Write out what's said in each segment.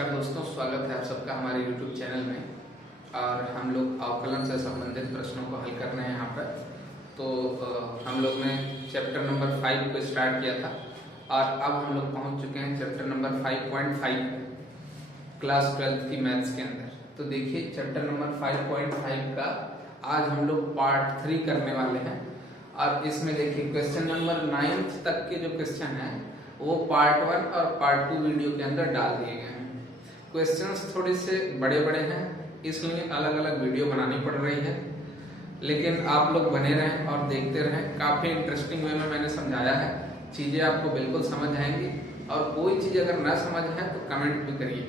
नमस्कार दोस्तों, स्वागत है आप सबका हमारे YouTube चैनल में। और हम लोग अवकलन से संबंधित प्रश्नों को हल कर रहे हैं यहाँ पर। तो हम लोग ने चैप्टर नंबर 5 को स्टार्ट किया था और अब हम लोग पहुँच चुके हैं चैप्टर नंबर 5.5 क्लास 12 की मैथ्स के अंदर। तो देखिए चैप्टर नंबर 5.5 का आज हम लोग पार्ट 3 करने वाले हैं। और इसमें देखिए क्वेश्चन नंबर 9 तक के जो क्वेश्चन हैं वो पार्ट 1 और पार्ट 2 वीडियो के अंदर डाल दिए गए हैं। क्वेश्चंस थोड़े से बड़े बड़े हैं, इसलिए अलग अलग वीडियो बनानी पड़ रही है, लेकिन आप लोग बने रहें और देखते रहें। काफ़ी इंटरेस्टिंग वे में मैंने समझाया है, चीज़ें आपको बिल्कुल समझ आएंगी। और कोई चीज़ अगर ना समझ है तो कमेंट भी करिए।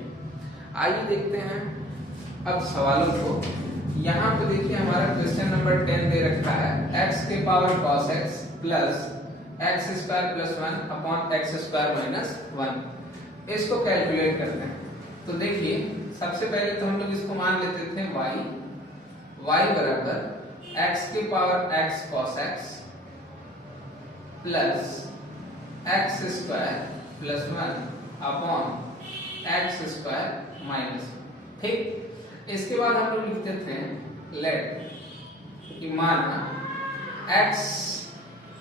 आइए देखते हैं अब सवालों को। यहाँ पे देखिए हमारा क्वेश्चन नंबर 10 दे रखा है x के power cos x plus x square plus 1 upon x square minus 1। इसको कैलकुलेट करते हैं। तो देखिए सबसे पहले तो हम लोग इसको मान लेते थे y बराबर x के power x cos x plus x square plus 1 upon x square minus. ठीक, इसके बाद हम लोग लिखते थे लेट कि माना x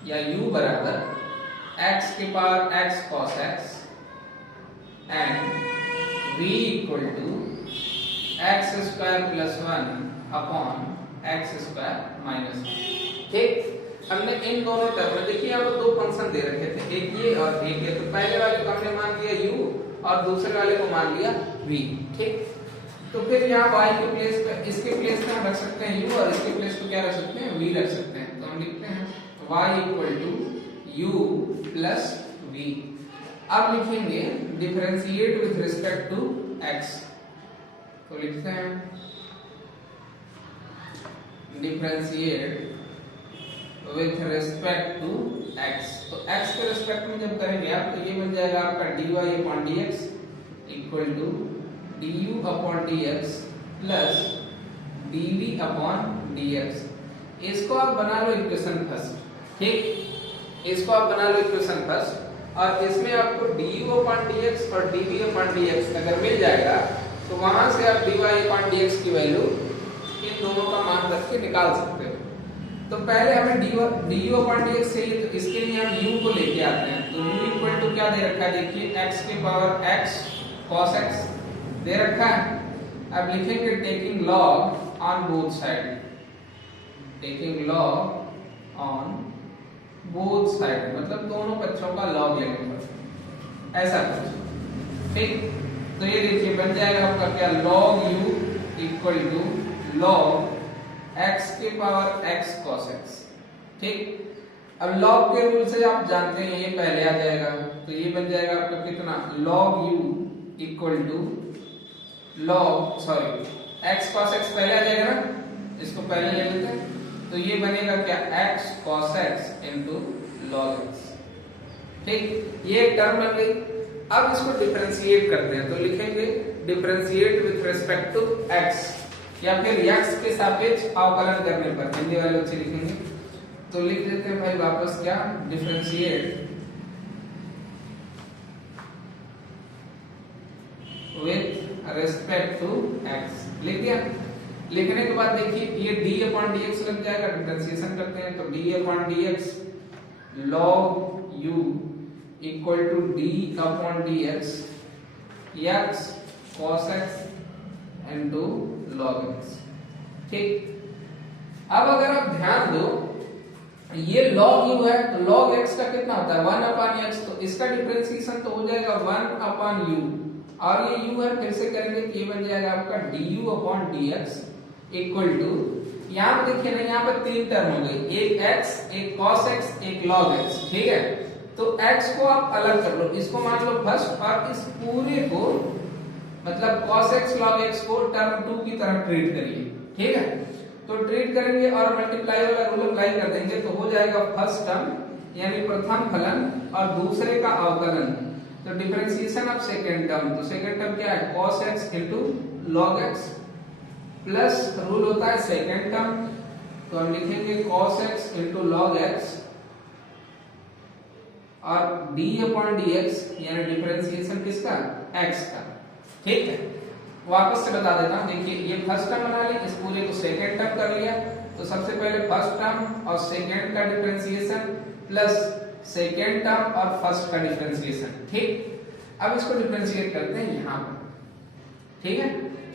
या u बराबर x के power x cos x and v equal to x square plus 1 upon x square minus. ठीक, हमने इन दोनों टर्म में देखिए यहाँ पर दो फंक्शन दे रखे थे, एक ये और एक ये। तो पहले वाले को हमने मान लिया u और दूसरे वाले को मान लिया v। ठीक, तो फिर यहाँ y के प्लेस पे, इसके प्लेस पे हम रख सकते हैं u और इसके प्लेस पे क्या रख सकते हैं, v रख सकते हैं। तो हम लिखते हैं y equal to u plus v। अब लिखेंगे differentiate with respect to x। तो लिखते हैं differentiate with respect to x। तो x के रिस्पेक्ट में जब करेंगे आप तो ये बन जाएगा आपका dy upon dx equal to du upon dx plus dv upon dx। इसको आप बना लो इक्वेशन फर्स्ट। ठीक, इसको आप बना लो इक्वेशन फर्स्ट और इसमें आपको du अपॉन dx और dv अपॉन dx अगर मिल जाएगा तो वहां से आप dy अपॉन dx की वैल्यू इन दोनों का मान रख के निकाल सकते हो। तो पहले हमें du अपॉन dx चाहिए, तो इसके लिए हम u को लेके आते हैं। तो u इक्वल टू क्या दे रखा है, देखिए x के पावर x cos x दे रखा है। अब लिखेंगे taking log on both side, taking log on both side मतलब दोनों पक्षों का log लेने पर ऐसा कुछ। ठीक, तो ये देखिए बन जाएगा आपका क्या, log u equal to log x के पावर x cos x। ठीक, अब log के रूल से आप जानते हैं ये पहले आ जाएगा। तो ये बन जाएगा आपका कितना, log u equal to log x cos x पहले आ जाएगा ना, इसको पहले ले लेते हैं। तो ये बनेगा क्या, x cos x into log x। ठीक, ये एक टर्म बन गई। अब इसको डिफरेंशिएट करते हैं। तो लिखेंगे differentiate with respect to x या फिर x के सापेक्ष अवकलन करने पर, हिंदी वाले बच्चे लिखेंगे। तो लिख देते हैं भाई वापस क्या, differentiate with respect to x। लिख दिया। लिखने के बाद देखिए ये d अपॉन dx लग जाएगा, डिफरेंशिएशन करते हैं। तो d upon dx log u equal to d upon dx x cos x into log x। ठीक, अब अगर आप ध्यान दो ये log u है तो log x का कितना होता है, 1 अपॉन x। तो इसका डिफरेंशिएशन तो हो जाएगा 1 अपॉन u और ये u है, फिर से करेंगे तो ये बन जाएगा आपका du upon dx equal to, यहाँ पे देखिए ना, यहाँ पे तीन टर्म हो गई, एक x, एक cos x, एक log x। ठीक है, तो x को आप अलग कर लो, इसको मान लो फर्स्ट और इस पूरे को मतलब cos x log x को टर्म 2 की तरह ट्रीट करिए। ठीक है, तो ट्रीट करेंगे और मल्टीप्लाई वाला रूल अप्लाई कर देंगे तो हो जाएगा फर्स्ट टर्म यानी प्रथम फलन और दूसरे का अवकलन। तो डिफरेंशिएशन ऑफ सेकंड टर्म, तो सेकंड टर्म क्या है, cos x into log x plus rule होता है सेकंड टर्म। तो हम लिखेंगे cos x into log x और d अपॉन dx यानी डिफरेंशिएशन किसका, x का। ठीक है, वापस से बता देता हूं। देखिए ये फर्स्ट टर्म बना ली, इस पूरे को सेकंड टर्म कर लिया। तो सबसे पहले फर्स्ट टर्म और सेकंड का डिफरेंशिएशन प्लस सेकंड टर्म और फर्स्ट का डिफरेंशिएशन। ठीक, अब इसको डिफरेंशिएट करते हैं यहां पर। ठीक है,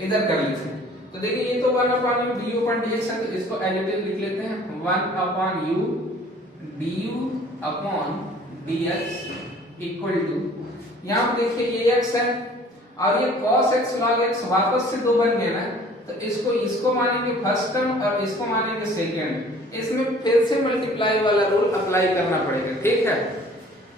इधर कर लेते हैं। तो देखिए ये तो 1 upon u du upon dx है, तो इसको एज इट इज लिख लेते हैं 1 upon u du upon dx equal to, यहां पर देखिए ये x है और ये cos x log x वापस से दो बन गए ना, तो इसको मानेंगे फर्स्ट टर्म और इसको मानेंगे सेकंड। इसमें फिर से मल्टीप्लाई वाला रूल अप्लाई करना पड़ेगा। ठीक है,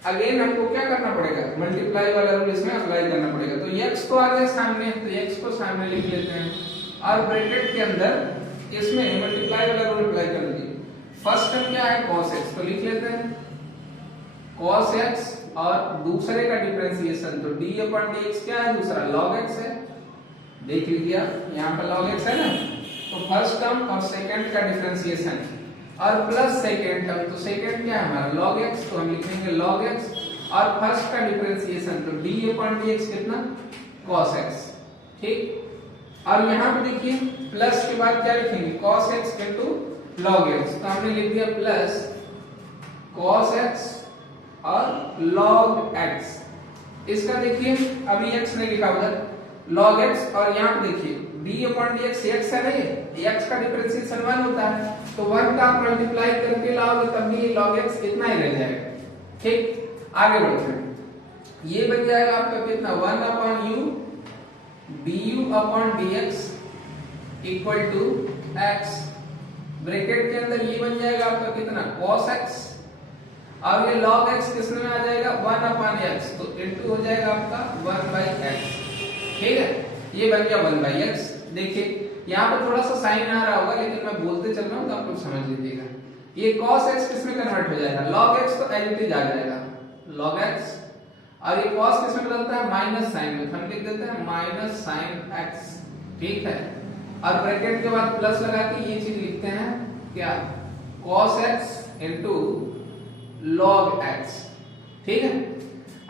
अगेन हमको क्या करना पड़ेगा, मल्टीप्लाई वाला रूल इसमें अप्लाई करना पड़ेगा। तो x को आ गया सामने, तो x को सामने लिख लेते हैं और ब्रैकेट के अंदर इसमें मल्टीप्लाई वाला रूल अप्लाई कर दीजिए। फर्स्ट टर्म क्या है cos x, तो लिख लेते हैं cos x और दूसरे का डिफरेंशिएशन तो d अपॉन dx क्या है, दूसरा log x है। देख लीजिए यहाँ पर log x है ना, तो फर्स्ट टर्म और सेकंड का डिफरेंशिएशन और प्लस सेकंड टर्म, तो सेकंड क्या है हमारा log x, तो हम लिखेंगे log x और फर्स्ट का डिफरेंशिएशन तो d अपॉन dx कितना cos x। ठीक, और यहाँ पे देखिए प्लस के बाद क्या लिखेंगे cos x into log x, तो हमने लिख दिया प्लस cos x और log x। इसका देखिए अभी x नहीं लिखा उधर log x, और यहाँ पे देखिए d अपॉन dx x है नहीं, x का डिफरेंशिएशन 1 होता है, तो 1 का मल्टीप्लाई करके लाओगे तब भी log x इतना ही रह जाएगा। ठीक, आगे बढ़ते हैं। ये बन जाएगा आपका कितना 1 upon u du upon dx equal to x, bracket के अंदर ये बन जाएगा आपका कितना cos x और ये log x किसमें आ जाएगा 1 अपॉन x, तो इनटू हो जाएगा आपका 1 बाई x। ठीक है, ये बन गया 1 बाई x। देखिए यहाँ पे थोड़ा सा साइन आ रहा होगा, लेकिन मैं बोलते चल रहा हूँ तो आप लोग समझ लीजिएगा। ये cos x किसमें कन्वर्ट हो जाएगा, log x तो एज इट इज आ जाएगा log x, और ये cos किसमें बदलता है माइनस साइन में, हम लिख देते हैं माइनस साइन x। ठीक है, और ब्रैकेट के बाद प्लस लगा के ये चीज लिखते हैं क्या cos x into log x। ठीक है,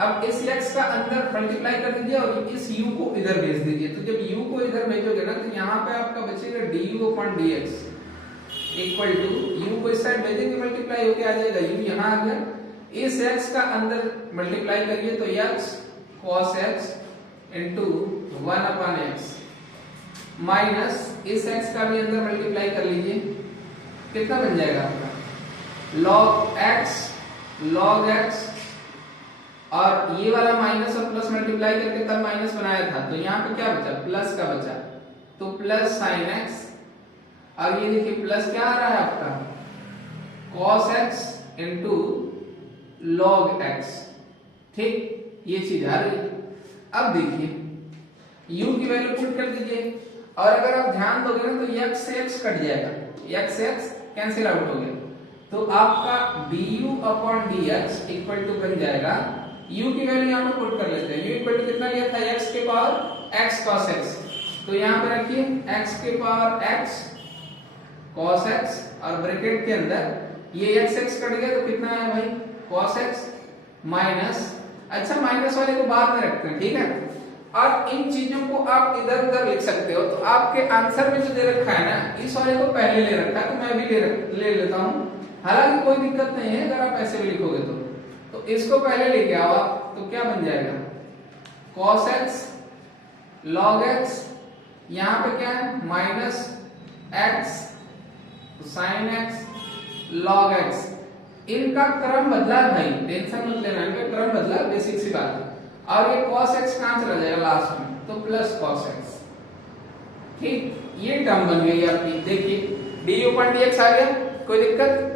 अब इस x का अंदर मल्टीप्लाई कर दीजिए और इस u को इधर भेज दीजिए। तो जब u को इधर भेजोगे ना, तो यहाँ पे आपका बचेगा du upon dx equal to, u को इस साइड भेजेंगे मल्टीप्लाई होके आ जाएगा, u यहाँ आ गया, इस x का अंदर मल्टीप्लाई करिए तो x cos x into 1 upon x minus इस x का भी अंदर मल्टीप्लाई कर लीजिए, कितना बन जाएगा आपका log x और ये वाला माइनस और प्लस मल्टीप्लाई करके तब माइनस बनाया था, तो यहाँ पे क्या बचा प्लस का बचा, तो प्लस साइन x, और ये देखिए प्लस क्या आ रहा है आपका cos x into log x। ठीक, ये चीज आ रही है। अब देखिए u की वैल्यू पुट कर दीजिए, और अगर आप ध्यान दोगे ना तो x से x कट जाएगा, x से x कैंसिल आउट हो गया, तो आपका du upon dx equal to बन जाएगा, u की वैल्यू यहाँ पे पुट कर लेते हैं, u इक्वल टू कितना लिया था x के पावर x cos x, तो यहाँ पे रखिए x के पावर x cos x और ब्रैकेट के अंदर ये x कट गया तो कितना है भाई cos x माइनस, अच्छा माइनस वाले को बाद में रखते हैं। ठीक है, और इन चीजों को आप इधर उधर लिख सकते हो, तो आपके आंसर में जो दे रखा है ना, इस वाले को पहले ले रखा है, तो मैं भी ले लेता हूँ, हालांकि कोई दिक्कत नहीं है अगर आप ऐसे भी लिखोगे तो इसको पहले लेके आओ आप, तो क्या बन जाएगा cos x log x, यहाँ पे क्या है minus x sin x log x। इनका क्रम बदला है भाई, टेंशन मत लेना, इनका क्रम बदला, बेसिक सी बात है। और ये cos x कहां चला जाएगा लास्ट में, तो प्लस cos x। ठीक, ये टर्म बन गई आपकी। देखिए du अपॉन dx आ गया, कोई दिक्कत।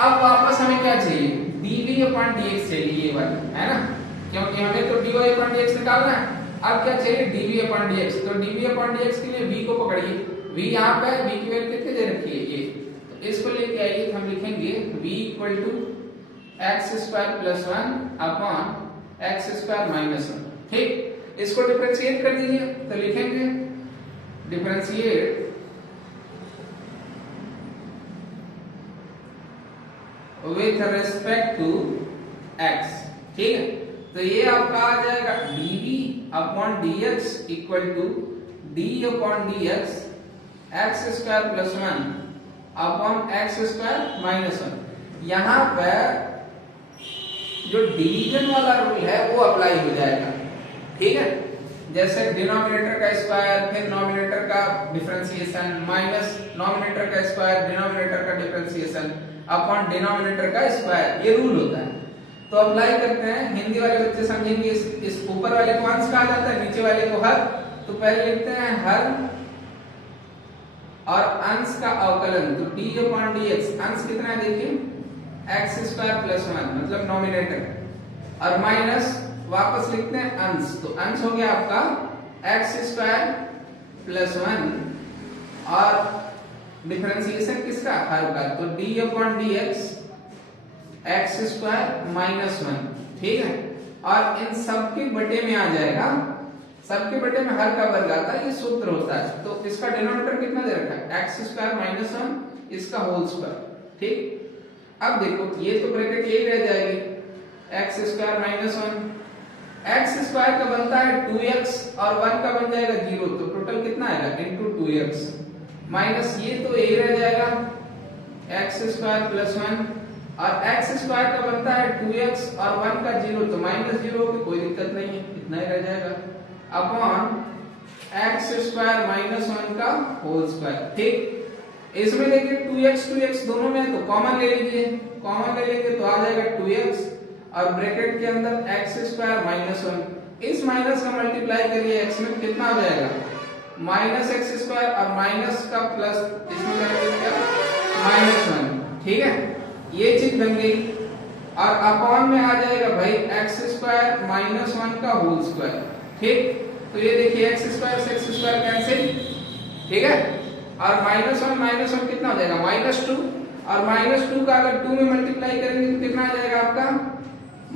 अब वापस हमें क्या चाहिए dv अपॉन dx चाहिए, ये वाला है ना, क्योंकि हमें तो dy अपॉन dx निकालना है। अब क्या चाहिए dv अपॉन dx, तो dv अपॉन dx के लिए v को पकड़िए, v यहाँ पे v की वैल्यू कितनी दे रखी है ये, तो इसको लेके आइए, हम लिखेंगे v equal to x square plus 1 upon x square minus 1। ठीक, इसको डिफरेंशिएट कर दीजिए, तो लिखेंगे differentiate with respect to x। ठीक है, तो ये आपका आ जाएगा dv upon dx equal to d upon dx x square plus 1 upon x square minus 1। यहाँ पर जो डिवीजन वाला रूल है वो अप्लाई हो जाएगा, ठीक है। जैसे डिनोमिनेटर का स्क्वायर फिर नॉमिनेटर का डिफरेंशिएशन माइनस नॉमिनेटर का स्क्वायर डिनोमिनेटर का डिफरेंशिएशन अपॉन डिनोमिनेटर का स्क्वायर, ये रूल होता है। तो अप्लाई करते हैं, हिंदी वाले बच्चे समझेंगे। इस ऊपर वाले को अंश कहा जाता है, नीचे वाले को हर। तो पहले लिखते हैं हर और अंश का अवकलन, तो d अपॉन dx, अंश कितना है देखिए x स्क्वायर प्लस 1 मतलब नॉमिनेटर, और माइनस वापस लिखते हैं अंश, तो अंश हो गया आपका x स्क्वायर प्लस 1 और डिफरेंशिएशन किसका, हर का, तो d upon dx x square minus 1, ठीक है। और इन सबके बटे में आ जाएगा, सबके बटे में हर का वर्ग आता है, ये सूत्र होता है। तो इसका डिनोमिनेटर कितना दे रखा है x स्क्वायर माइनस 1, इसका होल स्क्वायर, ठीक। अब देखो ये तो ब्रैकेट यही रह जाएगी, x square minus 1, x square का बनता है 2x और 1 का बन जाएगा 0, तो टोटल कितना आएगा इनटू 2x माइनस ये तो यही रह जाएगा x स्क्वायर प्लस 1, और x स्क्वायर का बनता है 2x और 1 का 0, तो माइनस 0 की कोई दिक्कत नहीं है, इतना ही रह जाएगा अपॉन x स्क्वायर माइनस 1 का होल स्क्वायर, ठीक। इसमें देखिए 2x दोनों में है तो कॉमन ले लीजिए, कॉमन ले लेंगे तो आ जाएगा 2x और ब्रैकेट के अंदर x स्क्वायर माइनस 1, इस माइनस का मल्टीप्लाई करिए x में कितना आ जाएगा माइनस x स्क्वायर और माइनस का प्लस इसमें करेंगे क्या माइनस 1, ठीक है। ये चीज बन गई और अपॉन में आ जाएगा भाई x स्क्वायर माइनस 1 का होल स्क्वायर, ठीक। तो ये देखिए x स्क्वायर से x स्क्वायर कैंसिल, ठीक है। और माइनस 1 कितना हो जाएगा माइनस 2, और माइनस 2 का अगर 2 में मल्टीप्लाई करेंगे तो कितना आ जाएगा आपका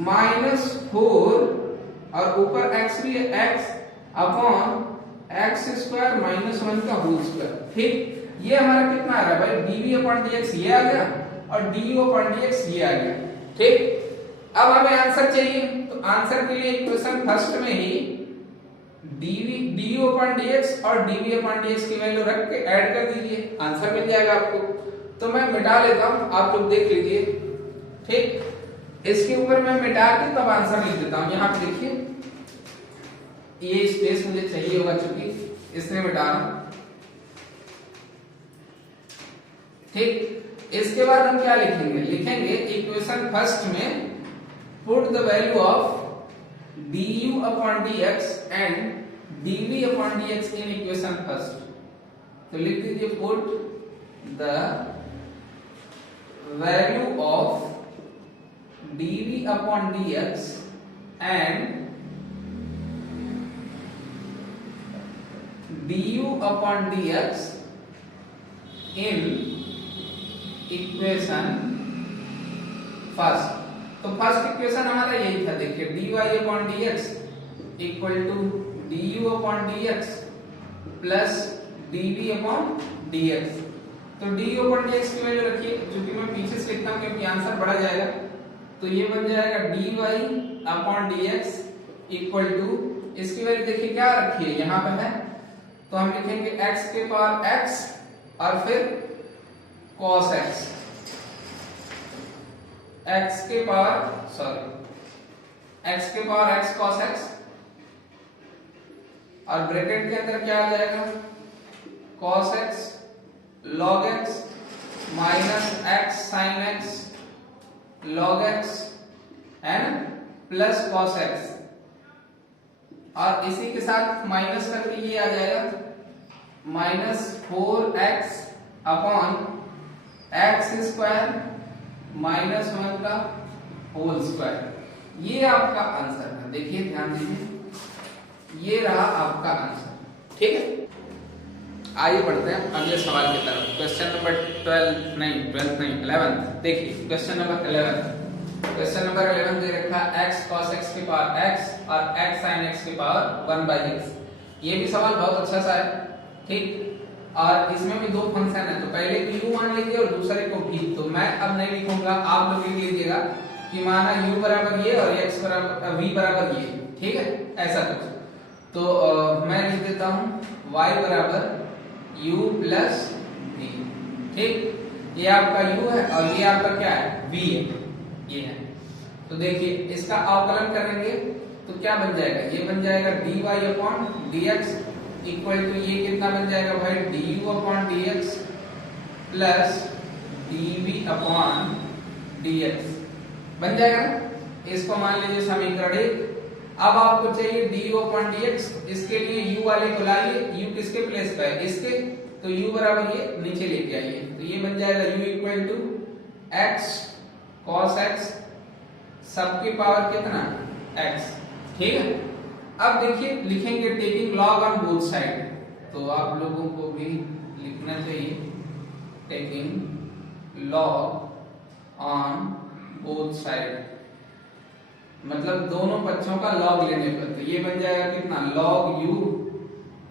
माइनस 4 और ऊपर x भी है x upon x square minus 1 का होल स्क्वायर, ठीक। ये हमारा कितना आ रहा है भाई dv अपॉन dx ये आ गया और du अपॉन dx ये आ गया, ठीक। अब हमें आंसर चाहिए, तो आंसर के लिए इक्वेशन फर्स्ट में ही du अपॉन dx और dv अपॉन dx की वैल्यू रख के ऐड कर दीजिए, आंसर मिल जाएगा आपको। तो मैं मिटा लेता हूं, आप लोग देख लीजिए, ठीक। इसके ऊपर मैं मिटा के तब आंसर लिख देता हूं। यहां पे देखिए ये स्पेस मुझे चाहिए होगा क्योंकि इसने मिटा रहा, ठीक। इसके बाद हम क्या लिखेंगे, लिखेंगे इक्वेशन फर्स्ट में put the value of du upon dx and dv upon dx in equation first। तो लिख दीजिए put the value of dv upon dx and du upon dx in equation first। तो फर्स्ट इक्वेशन हमारा यही था, देखिए dy upon dx equal to du upon dx plus dv upon dx। तो du upon dx की value रखिए, क्योंकि मैं पीछे से लिखता हूं क्योंकि आंसर बढ़ जाएगा, तो ये बन जाएगा dy upon dx equal to, इसकी वैल्यू देखिए क्या रखी है यहां पर है, तो हम लिखेंगे x के पावर x और फिर cos x, x के पावर x cos x, और ब्रैकेट के अंदर क्या आ जाएगा cos x log x minus x sin x log x है ना, प्लस cos x, और इसी के साथ माइनस करके ये आ जाएगा minus 4x upon x square minus 1 का होल स्क्वायर। ये आपका आंसर है, देखिए ध्यान दीजिए, ये रहा आपका आंसर, ठीक है। आइए बढ़ते हैं अगले सवाल की तरफ। क्वेश्चन नंबर 11 देखिए क्वेश्चन नंबर 11 दे रखा है x cos x की पावर x और x sin x की पावर 1/x। ये भी सवाल बहुत अच्छा सा है, ठीक। और इसमें भी दो फंक्शन है, तो पहले को u मान लीजिए और दूसरे को v। तो मैं अब नहीं लिखूंगा, आप लोग लिख लीजिएगा कि माना u बराबर ये और x बराबर v बराबर ये, ठीक है, ऐसा कुछ। तो मैं लिख देता हूं y बराबर u प्लस v। ठीक, ये आपका u है और ये आपका क्या है, v है, ये है। तो देखिए इसका अवकलन करेंगे तो क्या बन जाएगा, ये बन जाएगा dy upon dx equal to ये कितना बन जाएगा भाई, du upon dx plus dv upon dx बन जाएगा। इसको मान लीजिए समीकरण 1। अब आपको चाहिए du अपॉन dx, इसके लिए u वाले को लाइए, u किसके प्लेस पे है, इसके, तो u बराबर ये नीचे लेके आइए, तो ये बन जाएगा u equal to x cos x सबकी पावर कितना, x। ठीक है, अब देखिए लिखेंगे taking log on both side, तो आप लोगों को भी लिखना चाहिए taking log on both side, मतलब दोनों पक्षों का लॉग लेने पर, तो ये बन जाएगा कितना, log u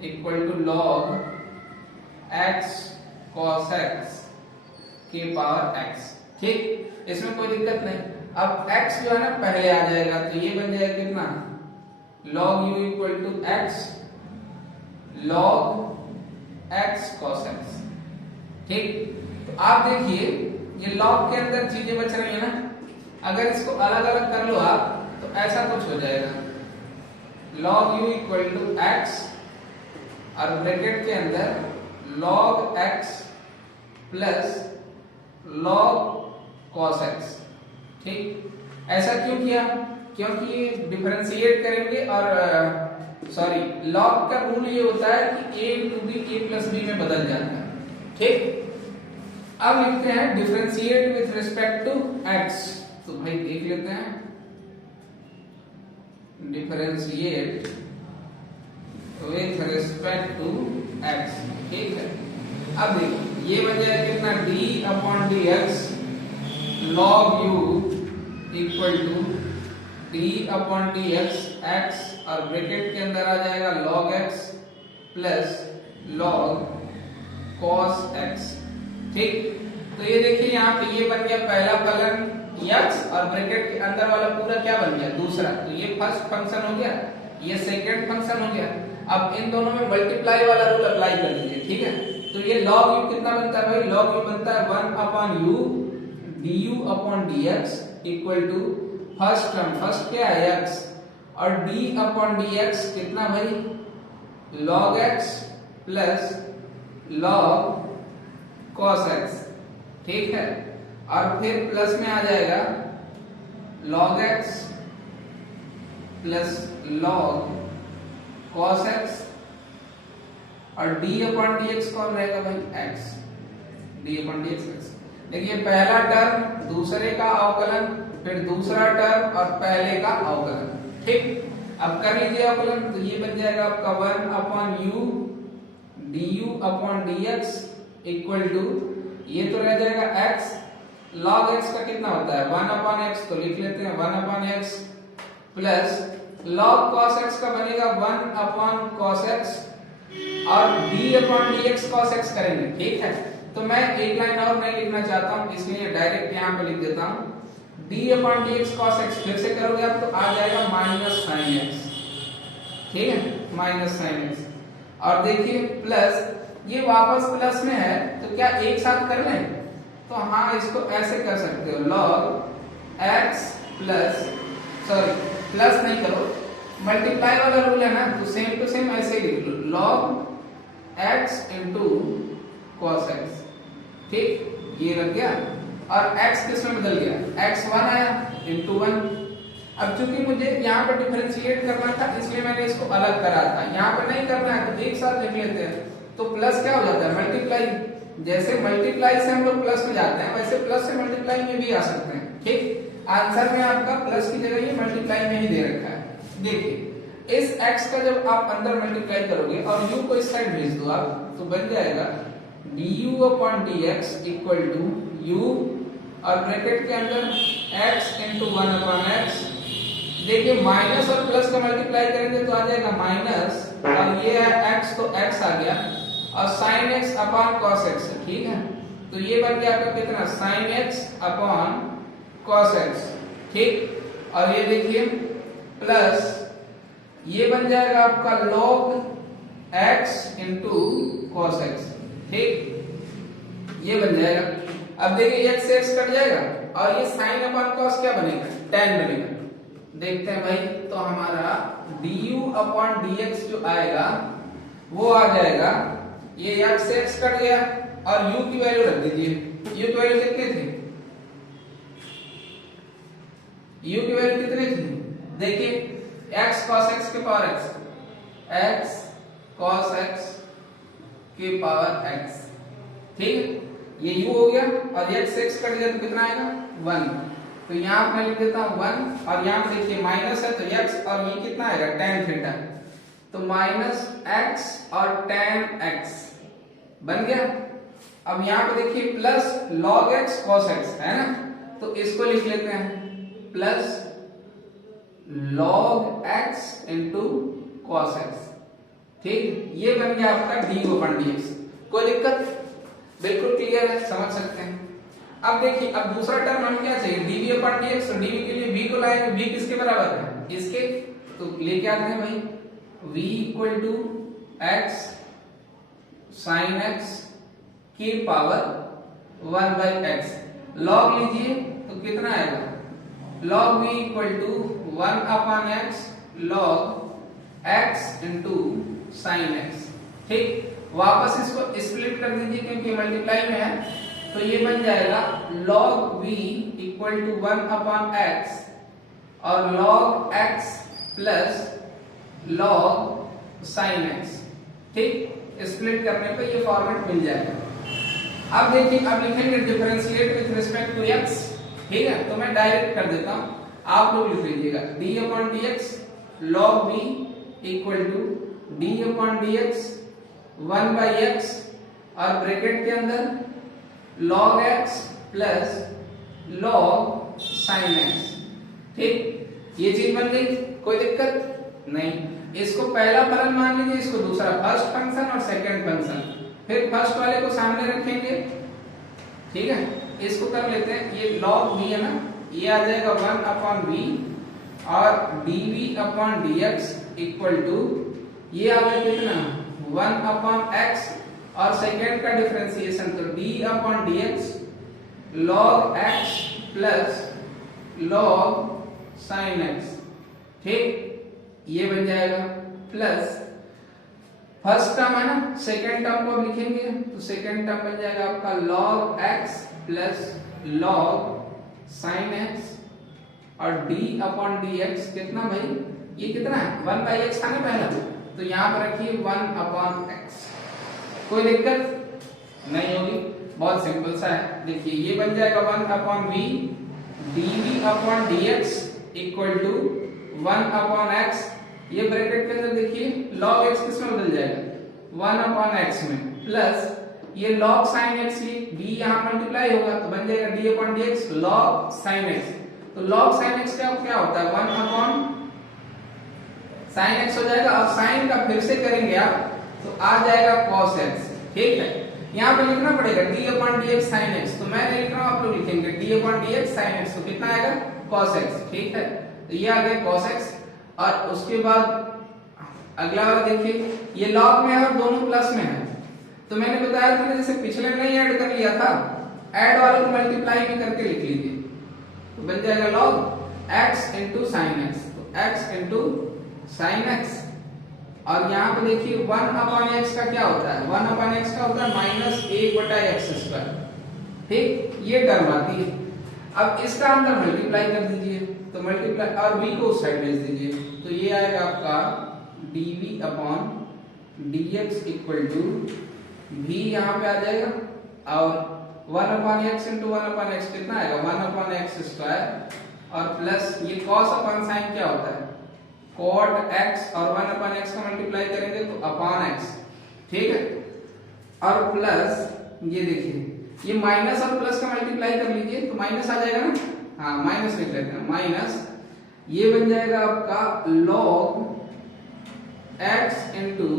equal to log x cos x के पावर x। ठीक, इसमें कोई दिक्कत नहीं। अब x जो है ना पहले आ जाएगा, तो ये बन जाएगा कितना, log u equal to x log x cos x। ठीक, तो आप देखिए ये log के अंदर चीजें बच रही है ना, अगर इसको अलग अलग कर लो आप तो ऐसा कुछ हो जाएगा, log u equal to x और ब्रैकेट के अंदर log x plus log cos x। ठीक, ऐसा क्यों किया, क्योंकि ये डिफरेंशिएट करेंगे और सॉरी log का रूल ये होता है कि a into b a plus b में बदल जाता है। ठीक, अब लिखते हैं differentiate with respect to x, तो भाई देख लेते हैं differentiate with respect to x। ठीक है, अब देखो ये बन जाएगा कितना, d upon dx log u equal to d upon dx x और ब्रैकेट के अंदर आ जाएगा log x plus log cos x। ठीक, तो ये देखिए यहाँ पे ये बन गया पहला फलन x और ब्रैकेट के अंदर वाला पूरा क्या बन गया, दूसरा, तो ये फर्स्ट फंक्शन हो गया, ये सेकंड फंक्शन हो गया। अब इन दोनों में मल्टीप्लाई वाला रूल अप्लाई कर दीजिए। ठीक है, तो ये log u कितना बनता है भाई, log u बनता है 1 upon u du upon dx equal to first term, first क्या है x, और d अपॉन dx कितना भाई, log x plus log cos x। ठीक है, और फिर प्लस में आ जाएगा log x plus log cos x और d अपॉन dx कौन रहेगा भाई, x, d upon dx x। देखिए पहला टर्म, दूसरे का अवकलन, फिर दूसरा टर्म और पहले का अवकलन। ठीक, अब कर लीजिए अवकलन, तो ये बन जाएगा आपका 1 upon u du upon dx equal to, ये तो रह जाएगा x, log x का कितना होता है 1 अपॉन x, तो लिख लेते हैं 1 upon x plus log cos x का बनेगा 1 अपॉन cos x और d upon dx cos x करेंगे। ठीक है, तो मैं एक लाइन और नहीं लिखना चाहता हूं, इसलिए डायरेक्ट यहां पे लिख देता हूं d upon dx cos x। फिर से करोगे आप तो आ जाएगा माइनस sin x। ठीक है, माइनस sin x, और देखिए प्लस, ये वापस प्लस में है तो क्या एक साथ कर लें, तो हाँ इसको ऐसे कर सकते हो, log x plus, sorry plus नहीं करो, मल्टीप्लाई वाला रूल है ना, तो सेम टू सेम ऐसे ही लिख लो, log x into cos x। ठीक, ये रख गया, और x किस में बदल गया, x 1 आया इंटू 1। अब चूंकि मुझे यहाँ पर डिफरेंशिएट करना था इसलिए मैंने इसको अलग करा था, यहाँ पर नहीं करना है तो एक साथ लिख लेते हैं, तो प्लस क्या हो जाता है, मल्टीप्लाई, जैसे मल्टीप्लाई से हम लोग प्लस में जाते हैं वैसे प्लस से मल्टीप्लाई में भी आ सकते हैं। ठीक, आंसर में आपका प्लस की जगह ये मल्टीप्लाई में ही दे रखा है। देखिए इस x का जब आप अंदर मल्टीप्लाई करोगे और u को इस साइड भेज दो आप, तो बन जाएगा du upon dx equal to u और ब्रैकेट के अंदर x इंटू 1 अपॉन x। देखिए माइनस और प्लस का मल्टीप्लाई करेंगे तो आ जाएगा माइनस, और ये है x तो x आ गया, और sin x upon cos x। ठीक है, तो ये बन गया आपका कितना, sin x upon cos x। ठीक, और ये देखिए प्लस ये बन जाएगा आपका log x into cos x, ठीक, ये बन जाएगा। अब देखिए x से x कट जाएगा और ये sin अपॉन cos क्या बनेगा, tan बनेगा। देखते हैं भाई, तो हमारा du अपॉन dx जो आएगा वो आ जाएगा, ये x से x कट गया और u की वैल्यू रख दीजिए। u की वैल्यू कितनी थी, u की वैल्यू कितनी थी, देखिए x cos x के power x, x cos x के पावर x, ठीक, ये u हो गया और x से x कट गया तो कितना आएगा 1, तो यहाँ मैं लिख देता हूँ 1 और यहाँ पे देखिए माइनस है तो x और ये कितना आएगा tan थीटा, तो माइनस x और tan x बन गया। अब यहाँ पे देखिए plus log x cos x है ना, तो इसको लिख लेते हैं plus log x into cos x, ठीक, ये बन गया आपका du अपॉन dx। कोई दिक्कत, बिल्कुल क्लियर है, समझ सकते हैं। अब देखिए, अब दूसरा टर्म हमें क्या चाहिए, dv अपॉन dx, तो dv के लिए v को लाएंगे, v किसके बराबर है, इसके, तो लेके आते हैं भाई v equal to x sin x की पावर 1 बाई x, log लीजिए तो कितना आएगा, log v equal to 1 upon x log x into sin x, ठीक, वापस इसको स्प्लिट कर दीजिए क्योंकि मल्टीप्लाई में है, तो ये बन जाएगा log v equal to 1 upon x और log x plus log sin x, ठीक, स्प्लिट करने पे ये फॉर्मेट मिल जाएगा। अब देखिए, अब लिखेंगे differentiate with respect to x, ठीक है, तो मैं डायरेक्ट कर देता हूं, आप लोग लिख लीजिएगा d upon dx log v equal to d upon dx 1 by x और ब्रैकेट के अंदर log x plus log sin x, ठीक, ये चीज बन गई, कोई दिक्कत नहीं। इसको पहला फलन मान लीजिए, इसको दूसरा, फर्स्ट फंक्शन और सेकंड फंक्शन, फिर फर्स्ट वाले को सामने रखेंगे, ठीक है, इसको कर लेते हैं, ये log v है ना, ये आ जाएगा 1 अपॉन v और dv upon dx equal to, ये आ गया कितना 1 अपॉन x और सेकेंड का डिफरेंशिएशन तो d upon dx log x plus log sin x, ठीक, ये बन जाएगा प्लस फर्स्ट टर्म है ना, सेकेंड टर्म को लिखेंगे तो सेकेंड टर्म बन जाएगा आपका log x plus log sin x और d अपॉन dx कितना भाई, ये कितना है 1 बाई x था ना पहला, तो यहाँ पर रखिए 1 अपॉन x, कोई दिक्कत नहीं होगी, बहुत सिंपल सा है। देखिए ये बन जाएगा 1 upon v dv upon dx equal to 1 upon x, ये ब्रैकेट के अंदर देखिए log x किस में बदल जाएगा 1 अपॉन x में, प्लस ये log sin x, ये d यहाँ मल्टीप्लाई होगा तो बन जाएगा d upon dx log sin x, तो log sin x क्या होता है 1 अपॉन sin x हो जाएगा और sin का फिर से करेंगे आप तो आ जाएगा cos x, ठीक है, यहाँ पे लिखना पड़ेगा d upon dx sin x, तो मैं नहीं लिख रहा हूँ, आप लोग लिखेंगे d upon dx sin x, तो कितना आएगा cos x, ठीक है, तो ये आ गया cos x। और उसके बाद अगला वाला देखिए, ये log में है और दोनों प्लस में है, तो मैंने बताया था जैसे पिछले में ही ऐड कर लिया था, ऐड वाले को मल्टीप्लाई भी करके लिख लीजिए, तो बन जाएगा log x into sine x, तो x इंटू साइन एक्स, और यहाँ पे देखिए 1 अपॉन x का क्या होता है, 1 अपॉन x का होता है माइनस 1 बटा एक्स स्क्वायर, ठीक, ये टर्म आती है। अब इसका अंदर मल्टीप्लाई कर दीजिए, तो मल्टीप्लाई और v को उस साइड भेज दीजिए, तो ये आएगा आपका dv upon dx equal to v यहाँ पे आ जाएगा और 1 upon x into 1 upon x कितना आएगा 1 अपॉन x स्क्वायर और प्लस ये cos अपॉन साइन क्या होता है cot x और 1 अपॉन x का मल्टीप्लाई करेंगे तो अपॉन x, ठीक है, और प्लस ये देखिए ये माइनस और प्लस का मल्टीप्लाई कर लीजिए तो माइनस आ जाएगा ना, हाँ माइनस लिख लेते हैं, माइनस ये बन जाएगा आपका log x into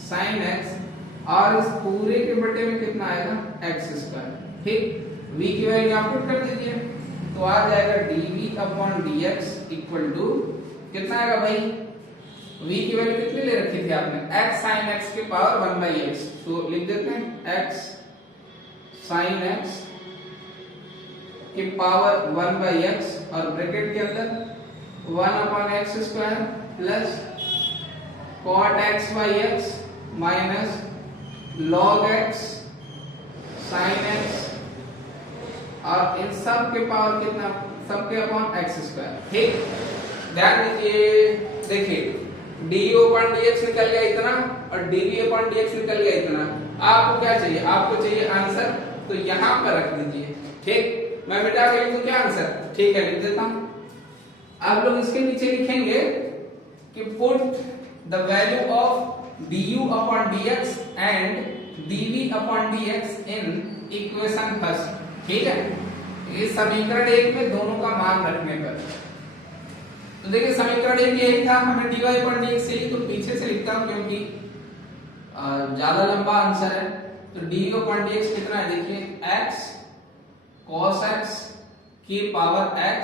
sine x और इस पूरे के बटे में कितना आएगा x स्क्वायर, ठीक, v की वैल्यू आप पुट कर दीजिए तो आ जाएगा dv upon dx equal to कितना आएगा भाई v की वैल्यू कितनी ले रखी थी आपने, x sin x के पावर 1 by x, तो लिख देते हैं x sin x के पावर 1 by x और ब्रैकेट के अंदर 1 upon x square plus cot x by x minus log x sin x और इन सब के पावर कितना, सबके अपॉन x स्क्वायर। ठीक, ध्यान दीजिए, देखिए du upon dx निकल गया इतना और dv upon dx निकल गया इतना। आपको क्या चाहिए, आपको चाहिए आंसर, तो यहां पर रख दीजिए। ठीक, मैं मिटा के लिख दूं क्या आंसर, ठीक है लिख देता हूं। आप लोग इसके नीचे लिखेंगे कि put the value of du upon dx and dv upon dx in equation first. ठीक है, ये समीकरण 1 में दोनों का मान रखने पर, तो देखिए समीकरण 1 यही था, हमें dy upon dx चाहिए, तो पीछे से लिखता हूं क्योंकि ज्यादा लंबा आंसर है। तो du upon dx कितना है, देखिए x cos x की पावर x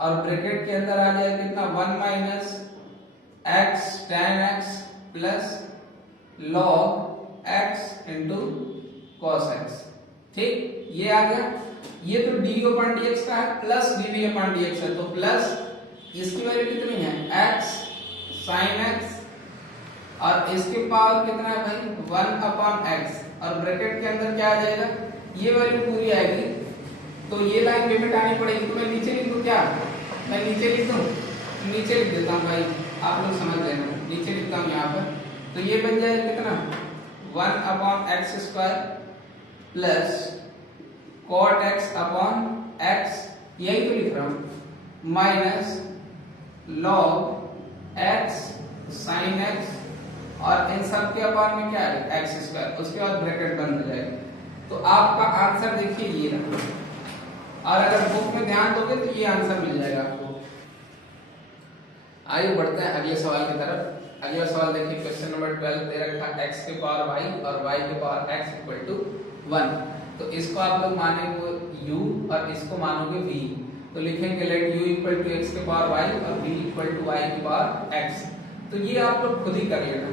और ब्रैकेट के अंदर आ जाएगा कितना 1 minus x tan x plus log x into cos x। ठीक, ये आ गया, ये तो du upon dx का है प्लस dv upon dx है, तो प्लस इसकी वैल्यू कितनी है x sin x और इसके पावर कितना है भाई 1 upon x और ब्रैकेट के अंदर क्या आ जाएगा, ये वैल्यू पूरी आएगी, तो ये लाइन लिमिट आनी पड़ेगी। तो मैं नीचे लिख दूं क्या, मैं नीचे लिख दूं, नीचे लिख देता हूं भाई, आप लोग समझ लेना, नीचे लिखता हूं यहाँ पर, तो ये बन जाएगा कितना 1 upon x square plus cot x upon x, यही तो लिख रहा हूं, minus log x sin x और इन सब के अपॉन में क्या है x स्क्वायर, उसके बाद ब्रैकेट बंद हो जाएगा। तो आपका आंसर देखिए ये रहा, और अगर बुक में ध्यान दोगे तो ये आंसर मिल जाएगा आपको। आइए बढ़ते हैं अगले सवाल की तरफ। अगला सवाल देखिए, क्वेश्चन नंबर 12 दे रखा है x के पावर y और y के पावर x इक्वल टू 1। तो इसको आप लोग मानेंगे u और इसको मानोगे v, तो लिखेंगे let u equal to x के पावर y और v इक्वल टू y के पावर x। तो ये आप लोग खुद ही कर लेना।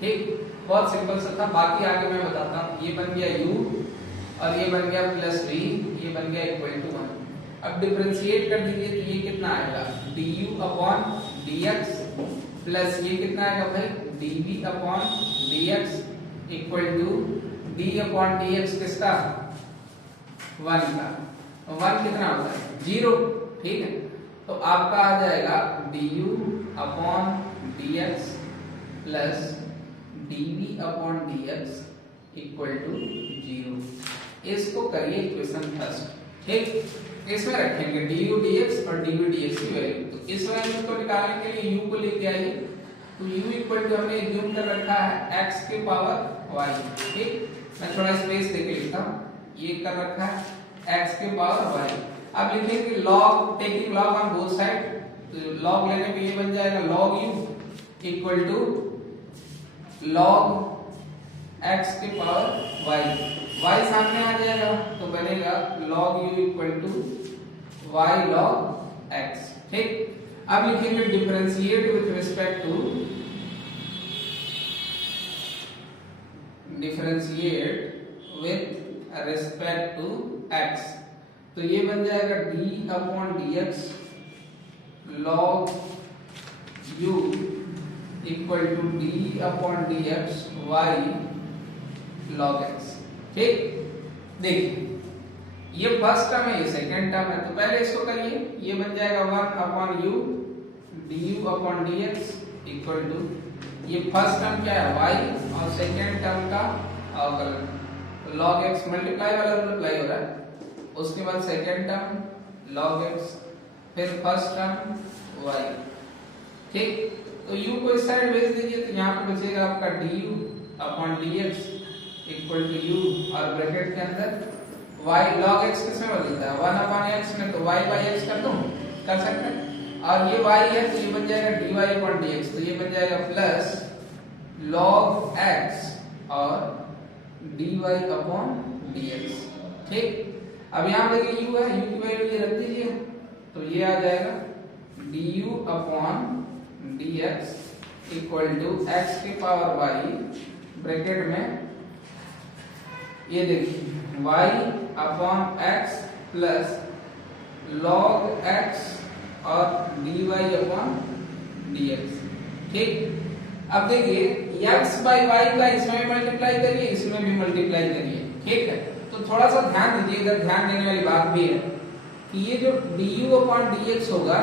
ठीक, बहुत सिंपल सा था, बाकी आगे मैं बताता हूँ। ये बन गया u और ये बन गया प्लस v, ये बन गया इक्वल टू 1। अब डिफरेंशिएट कर दीजिए, तो ये कितना आएगा du अपॉन dx प्लस ये कितना आएगा भाई dv upon dx equal to d upon dx किसका 1 का, 1 कितना होता है 0। ठीक है, तो आपका आ जाएगा du upon dx plus dv upon dx equal to 0। इसको करिए इक्वेशन फर्स्ट। ठीक, इसमें रखेंगे du dx और dv dx की वैल्यू। तो इस वैल्यू को निकालने के लिए u को लेके आइए, तो u इक्वल टू हमने एज्यूम कर रखा है x के पावर y। ठीक, मैं थोड़ा स्पेस देके लिखता हूं, ये कर रखा है x के पावर y। अब लिखेंगे log, taking log on both side, तो log लेने पे ये बन जाएगा log u equal to log x के पावर y, y सामने आ जाएगा तो बनेगा log u equal to y log x। ठीक, अब लिखेंगे differentiate with respect to, differentiate with respect to x, तो ये बन जाएगा d upon dx log u equal to d upon dx y log x। ठीक, देखिए ये फर्स्ट टर्म है, ये सेकंड टर्म है, तो पहले इसको करिए, ये बन जाएगा 1 upon u du upon dx equal to, ये फर्स्ट टर्म क्या है y और सेकंड टर्म का अवकलन, तो log x मल्टीप्लाई वाला मल्टीप्लाई हो रहा है, उसके बाद सेकंड टर्म log x, फिर फर्स्ट टर्म y। ठीक, तो u को इस साइड भेज दीजिए, तो यहाँ पे बचेगा आपका du upon dx equal to u और ब्रैकेट के अंदर y log x किसमें बदलता है 1 अपॉन x में, तो y by x कर दूं, कर सकते हैं, और ये y है तो ये बन जाएगा dy अपॉन dx, तो ये बन जाएगा प्लस log x और dy अपॉन dx। ठीक, अब यहाँ देखिए u है, u की वैल्यू ये रख दीजिए, तो ये आ जाएगा du upon dx equal to x की पावर वाई ब्रैकेट में ये देखिए y upon x plus log x और dy अपॉन dx। ठीक, अब देखिए x बाई वाई का इसमें भी मल्टीप्लाई करिए, इसमें भी मल्टीप्लाई करिए। ठीक है, तो थोड़ा सा ध्यान दीजिए, इधर ध्यान देने वाली बात भी है कि ये जो du अपॉन dx होगा,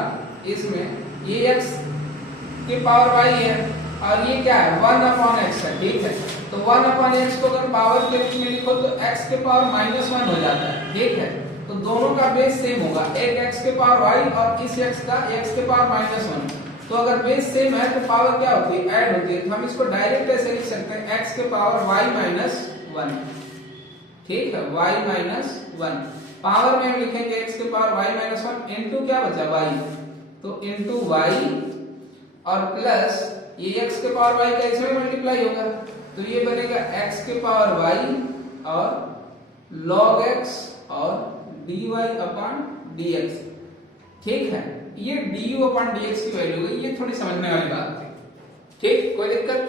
इसमें ये x की पावर y है और ये क्या है 1 अपॉन x है। ठीक है, तो 1 अपॉन x को अगर पावर के रूप में लिखो तो x के पावर -1 हो जाता है। ठीक है, तो दोनों का बेस सेम होगा, एक x के पावर y और इस x का x के पावर -1। तो अगर बेस सेम है तो पावर क्या होती है, ऐड होती है। तो हम इसको डायरेक्ट ऐसे लिख सकते हैं x के पावर y -1। ठीक है, y -1 पावर में हम लिखेंगे x के पावर y -1 इनटू क्या बचा y, तो इनटू y और प्लस ये x के पावर y का इसमें मल्टीप्लाई होगा, तो ये बनेगा x के पावर y और log x और dy अपॉन dx। ठीक है, ये du अपॉन dx की वैल्यू होगी, ये थोड़ी समझने वाली बात थी। ठीक, कोई दिक्कत,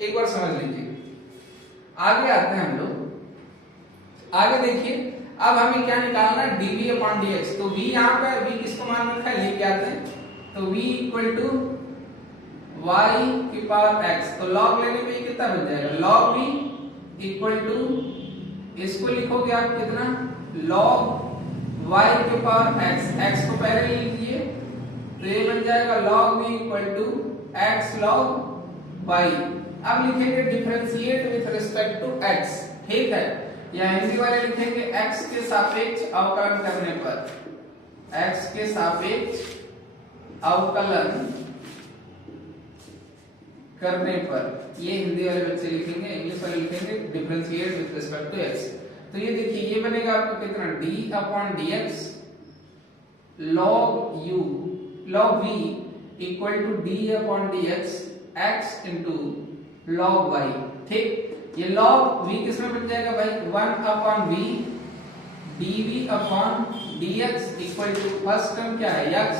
एक बार समझ लीजिए। आगे आते हैं हम लोग, आगे देखिए, अब हमें क्या निकालना है, dv अपॉन dx। तो v यहाँ पे v किसको मान रखा है, लेके आते हैं, तो v इक्वल टू y की पावर x, तो log लेने पे कितना बन जाएगा, log v इक्वल टू, इसको लिखोगे आप कितना, log y के पावर x, x को पहले लिख लीजिए, तो ये बन जाएगा log v equal to x log y। अब लिखेंगे differentiate with respect to x। ठीक है, या हिंदी वाले लिखेंगे x के सापेक्ष अवकलन करने पर, x के सापेक्ष अवकलन करने पर, ये हिंदी वाले बच्चे लिखेंगे, इंग्लिश वाले लिखेंगे differentiate with respect to x। तो ये देखिए, ये बनेगा आपको कितना, d upon dx log u log v equal to d upon dx x into log y। ठीक, ये log v किसमें बन जाएगा भाई, 1 upon v dv upon dx equal to first term क्या है x,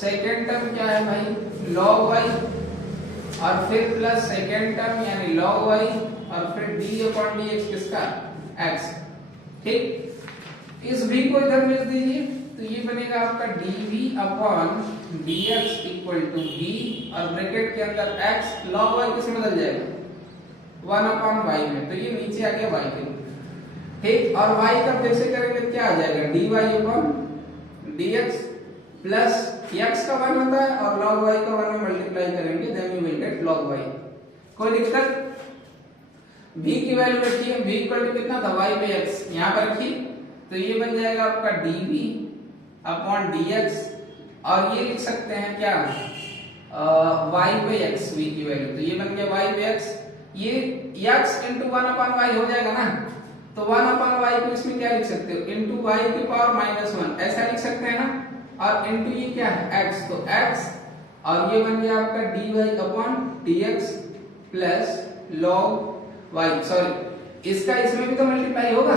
सेकंड टर्म क्या है भाई log y और फिर प्लस सेकंड टर्म यानी log y और फिर d अपॉन dx किसका, x। ठीक, इस v को इधर भेज दीजिए, तो ये बनेगा आपका dv upon dx equal to v और ब्रैकेट के अंदर x log y किसमें बदल जाएगा, 1 अपॉन y में, तो ये नीचे आ गया y के। ठीक, और y का फिर से करेंगे क्या आ जाएगा, dy upon dx plus x का 1 होता है और log y का 1 में मल्टीप्लाई करेंगे, then you will get log y। कोई दिक्कत, v की वैल्यू रखिए, v इक्वल टू कितना था, y पे x यहां पर रखिए, तो ये बन जाएगा आपका dv अपॉन dx और ये लिख सकते हैं क्या, y पे x, v की वैल्यू, तो ये बन गया y पे x, ये x इनटू 1 अपॉन y हो जाएगा ना, तो 1 अपॉन y को इसमें क्या लिख सकते हो, इनटू y की पावर -1 ऐसा लिख सकते हैं ना, और इनटू ये क्या है x, तो x और ये बन गया आपका dy upon dx plus log y, sorry इसका इसमें भी तो मल्टीप्लाई होगा,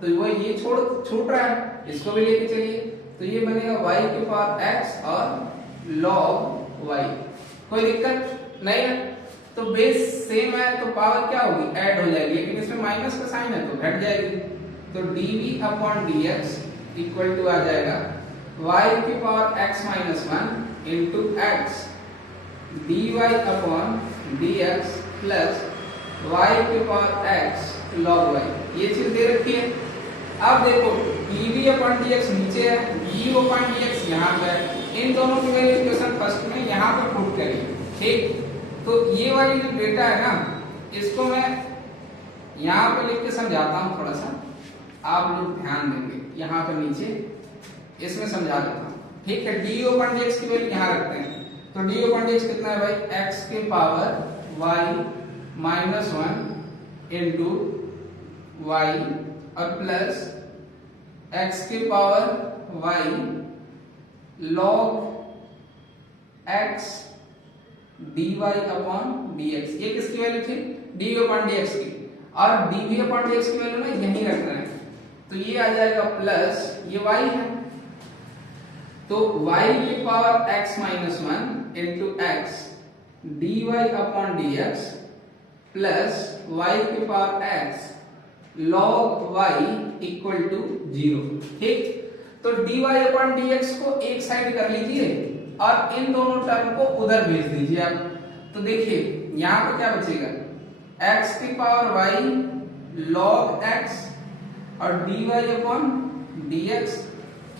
तो वो ये छूट रहा है, इसको भी लेके चलिए, तो ये बनेगा y के पावर x और log y। कोई दिक्कत नहीं है, तो बेस सेम है तो पावर क्या होगी, ऐड हो जाएगी, लेकिन इसमें माइनस का साइन है तो घट जाएगी, तो dv upon dx equal to आ जाएगा y की power x -1 into x dy upon dx plus y की पावर x log y, ये चीज दे रखी है। अब देखो dv अपॉन dx नीचे है, du अपॉन dx यहाँ पे है, इन दोनों की वैल्यू इक्वेशन फर्स्ट में यहाँ पे पुट करिए। ठीक, तो ये वाली जो डेटा है ना, इसको मैं यहाँ पे लिख के समझाता हूँ, थोड़ा सा आप लोग ध्यान देंगे, यहाँ पे नीचे इसमें समझा देता हूँ। ठीक है, du अपॉन dx की वैल्यू यहाँ रखते हैं, तो du अपॉन dx कितना है भाई, x के पावर y -1 इनटू y और प्लस x के power y log x dy upon dx, ये किसकी वैल्यू थी, du अपॉन dx की, और dv अपॉन dx की वैल्यू ना यहीं रखना है, तो ये आ जाएगा प्लस ये y है, तो y की power x -1 into x dy upon dx plus y के power x log y equal to 0। ठीक, तो dy अपॉन dx को एक साइड कर लीजिए और इन दोनों टर्म को उधर भेज दीजिए आप। तो देखिए यहां पर क्या बचेगा, x की पावर y log x और dy upon dx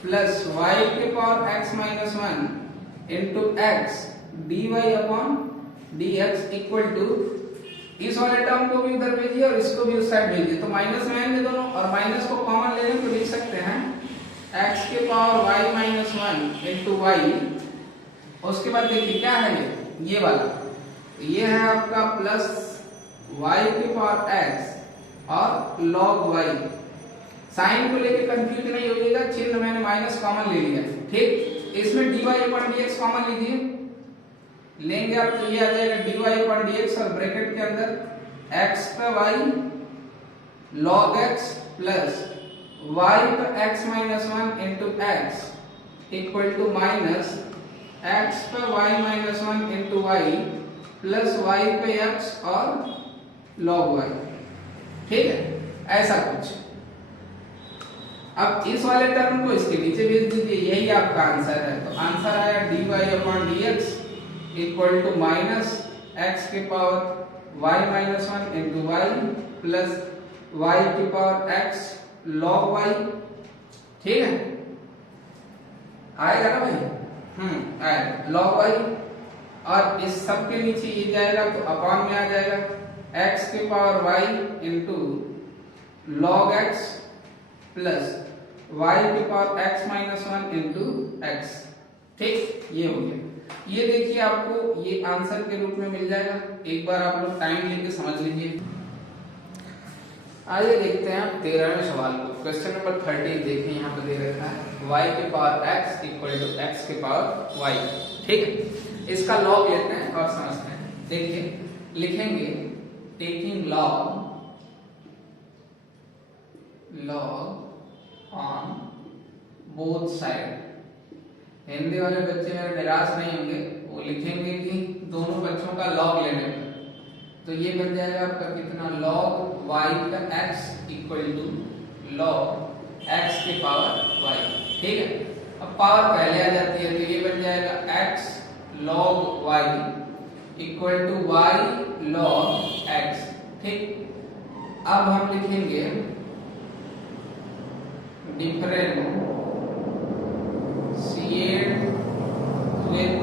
plus y के power x minus 1 into x dy upon dx equal to, इस वाले टर्म को भी उधर भेजिए और इसको भी उस साइड भेजिए। तो माइनस में आएंगे दोनों और माइनस को कॉमन ले लें तो लिख सकते हैं x के power y minus 1 into y. उसके बाद देखिए क्या है ये वाला, ये है आपका प्लस y के पावर x और log y। साइन को लेके कंफ्यूज नहीं होइएगा, चिन्ह मैंने माइनस कॉमन ले लिया। ठीक, इसमें dy अपॉन dx कॉमन लीजिए, लेंगे आप तो ये आ जाएगा dy अपॉन dx और ब्रैकेट के अंदर x पे y log x plus y पे x minus 1 into x equal to minus x पे y minus 1 into y plus y पे x और log y। ठीक है, ऐसा कुछ। अब इस वाले टर्म को इसके नीचे भेज दीजिए, यही आपका आंसर है। तो आंसर आया dy upon dx equal to minus x के power y minus 1 into y plus y की पावर x log y। ठीक है, आएगा ना भाई? आएगा log y, और इस सब के नीचे ये जाएगा तो अपॉन में आ जाएगा x के power y into log x plus y की power x minus 1 into x। ठीक, ये हो गया। ये देखिए आपको ये आंसर के रूप में मिल जाएगा, एक बार आप लोग टाइम लेके समझ लीजिए। आइए देखते हैं 13वें सवाल को। क्वेश्चन नंबर 30 देखिए यहाँ पे दे रखा है y के power x equal to x के पावर y। ठीक है, इसका लॉग लेते हैं और समझते हैं। देखिए लिखेंगे taking log on both side. Hindi वाले बच्चे मेरे निराश नहीं होंगे, वो लिखेंगे कि दोनों बच्चों का लॉग लेने पर। तो ये बन जाएगा आपका कितना, log y का x equal to log x के पावर y। ठीक है, अब पावर पहले आ जाती है तो ये बन जाएगा x log y equal to y log x। ठीक, अब हम लिखेंगे differentiate with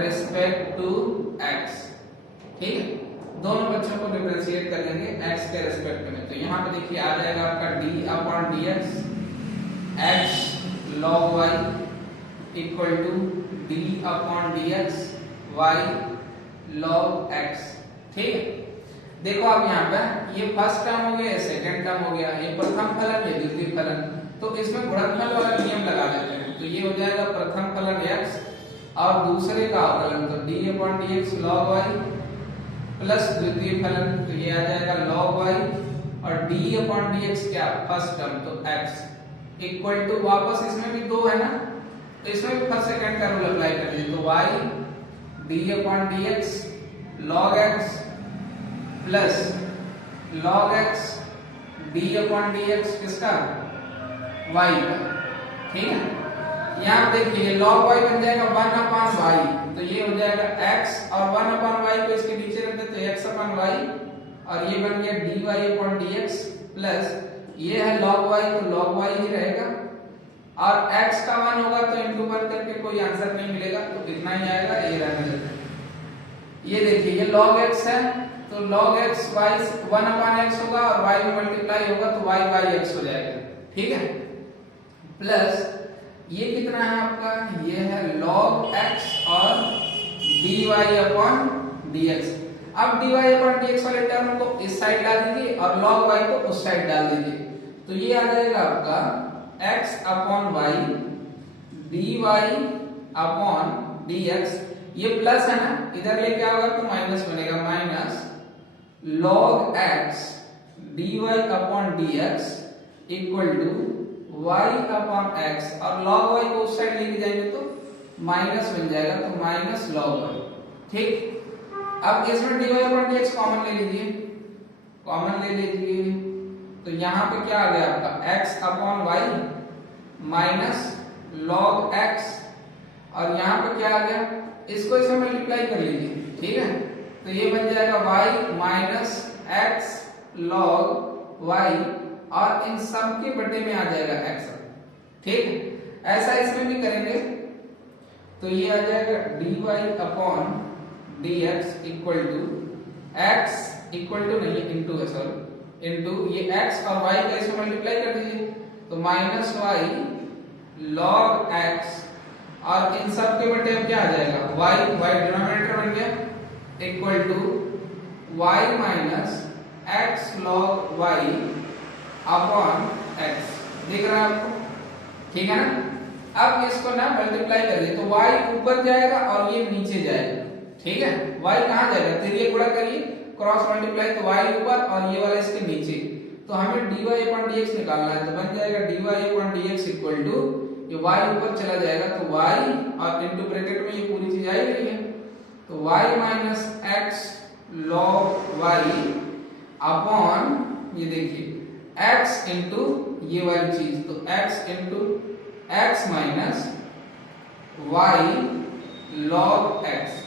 respect to x। ठीक है, दोनों बच्चों को डिफरेंशिएट कर लेंगे x के रेस्पेक्ट में। तो यहाँ पे देखिए आ जाएगा आपका d upon dx x log y equal to d upon dx y log x। ठीक है, देखो आप यहाँ पे ये फर्स्ट टर्म हो गया, सेकंड टर्म हो गया, ये प्रथम फलन ये द्वितीय फलन। तो इसमें गुणनफल वाला नियम लगा देते हैं। तो ये हो जाएगा प्रथम फलन x और दूसरे का अवकलन तो d upon dx log y plus द्वितीय फलन तो ये आ जाएगा log y और d अपॉन dx क्या, फर्स्ट टर्म तो x इक्वल टू, वापस इसमें भी दो है ना तो इसमें भी फर्स्ट सेकंड का रूल अप्लाई कर दीजिए। तो y d upon dx log x plus log x d upon dx किसका, y का। ठीक है, यहाँ देखिए log y बन जाएगा 1 अपॉन y, तो ये हो जाएगा x और 1 अपॉन y को इसके नीचे रख दे तो x अपॉन y और ये बन गया dy अपॉन dx प्लस ये है log y तो log y ही रहेगा और x का 1 होगा तो इनटू 1 करके कोई आंसर नहीं मिलेगा तो इतना ही आएगा, ये रहने देते हैं। ये देखिए ये log x है तो log x y 1 upon x होगा और y में मल्टीप्लाई होगा तो y by x हो जाएगा। ठीक है, प्लस ये कितना है आपका, ये है log x और dy अपॉन dx। अब dy अपॉन dx वाले टर्म को इस साइड डाल दीजिए और log y को उस साइड डाल दीजिए। तो ये आ जाएगा आपका x upon y dy upon dx। ये प्लस है ना, इधर लेके आओगे तो माइनस बनेगा, minus log x dy upon dx equal to y upon x और log y को उस साइड लेके जाएंगे तो माइनस बन जाएगा, तो माइनस लॉग वाई। ठीक, अब इसमें dy अपॉन dx कॉमन ले लीजिए, कॉमन ले लीजिए, तो यहाँ पे क्या आ गया आपका x upon y minus log x, और यहाँ पे क्या आ गया, इसको इसमें मल्टीप्लाई कर लीजिए। ठीक है, तो ये बन जाएगा y minus x log y, और इन सब के बटे में आ जाएगा x। ठीक, ऐसा इसमें भी करेंगे, तो ये आ जाएगा dy upon dx equal to x, equal to नहीं इनटू है, सॉरी इनटू ये x और y का इसमें मल्टीप्लाई कर दीजिए, तो माइनस y log x, और इन सब के बटे अब क्या आ जाएगा y डिनोमिनेटर बन गया equal to y minus x log y upon x। दिख रहा है आपको? ठीक है ना। अब इसको ना मल्टीप्लाई करिए, तो y ऊपर जाएगा और ये नीचे जाएगा। ठीक है, y कहाँ जाएगा, तिरिये गुणा करिए, क्रॉस मल्टीप्लाई, तो y ऊपर और ये वाला इसके नीचे, तो हमें dy अपॉन dx निकालना है, तो बन जाएगा dy upon dx equal to, ये y ऊपर चला जाएगा तो y और इनटू ब्रैकेट में ये पूरी चीज आई रही है, तो y minus x log y upon ये देखिए x इनटू ये वाली चीज, तो x into x minus y log x।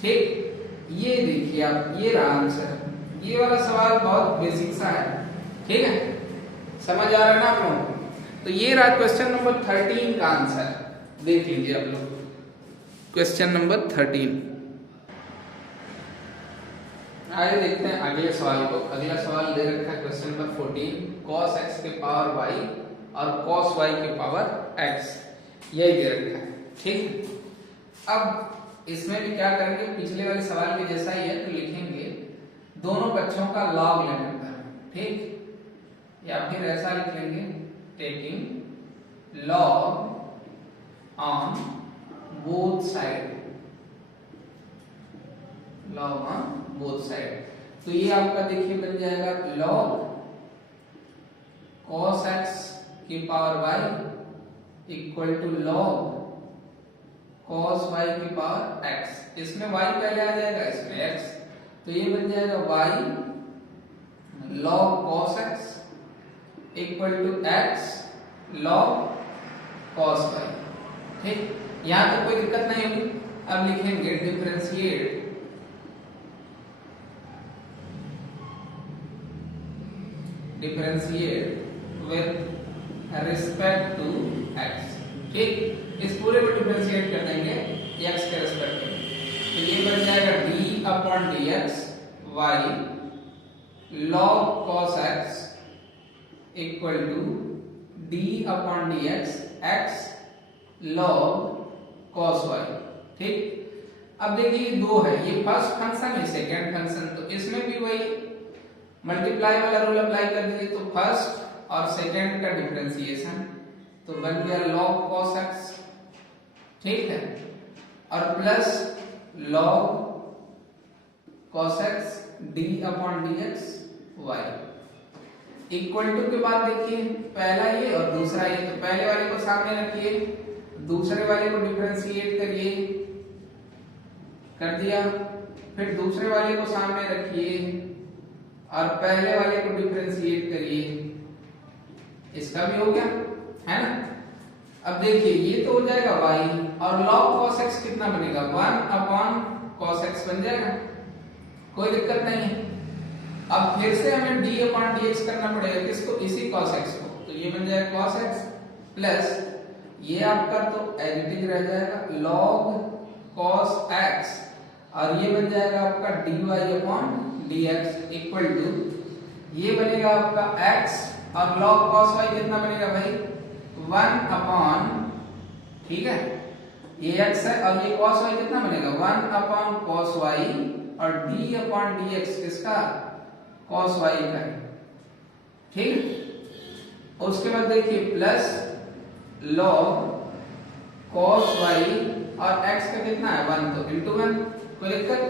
ठीक, ये देखिए आप, ये रहा आंसर। ये वाला सवाल बहुत बेसिक सा है। ठीक है, समझ आ रहा है ना आप लोगों? तो ये रहा क्वेश्चन नंबर 13 का आंसर, देख लीजिए आप लोग। Question number 13। आइए देखते हैं अगले सवाल को। अगला सवाल दे रखा है क्वेश्चन नंबर 14, cos x के पावर y और cos y के पावर x, यही दे रखा है। ठीक, अब इसमें भी क्या करेंगे, पिछले वाले सवाल के जैसा ही है, तो लिखेंगे दोनों पक्षों का लॉग लेने पर। ठीक, या फिर ऐसा लिख लेंगे taking log on both side, log on both side. तो ये आपका देखिए बन जाएगा लॉग cos x की power y equal to log cos y की पावर x। इसमें y पहले आ जाएगा, इसमें x, तो ये बन जाएगा y log cos x equal to x log cos y। ठीक, यहां तो कोई दिक्कत नहीं होगी। अब लिखेंगे differentiate with respect to x। ठीक, इस पूरे को डिफरेंशिएट कर देंगे x के रिस्पेक्ट में, तो ये बन जाएगा d upon dx y log cos x equal to d upon dx x log cos y। ठीक, अब देखिए दो है, ये फर्स्ट फंक्शन है, सेकंड फंक्शन, तो इसमें भी वही मल्टीप्लाई वाला रूल अप्लाई कर दीजिए, तो फर्स्ट और सेकंड का डिफरेंशिएशन, तो बन गया log cos x। ठीक है, और plus log cos x d upon dx y equal to के बाद देखिए पहला ये और दूसरा ये, तो पहले वाले को सामने रखिए, दूसरे वाले को डिफरेंशिएट करिए, कर दिया, फिर दूसरे वाले को सामने रखिए और पहले वाले को डिफरेंशिएट करिए, इसका भी हो गया है ना। अब देखिए ये तो हो जाएगा y, और log cos x कितना बनेगा, 1 अपॉन cos x बन जाएगा, कोई दिक्कत नहीं है। अब फिर से हमें d अपॉन dx करना पड़ेगा, किसको, इसी cos x को, तो ये बन जाएगा cos x प्लस ये आपका तो एज इट इज रह जाएगा log cos x, और ये बन जाएगा आपका dy upon dx equal to ये बनेगा आपका x, और log cos y कितना बनेगा भाई, 1 अपॉन, ठीक है, ये x है और ये cos y कितना बनेगा, 1 अपॉन cos y, और d अपॉन dx किसका, cos y का है। ठीक, उसके बाद देखिए प्लस log cos y, और x का कितना है 1, तो इंटू 1, कोई दिक्कत।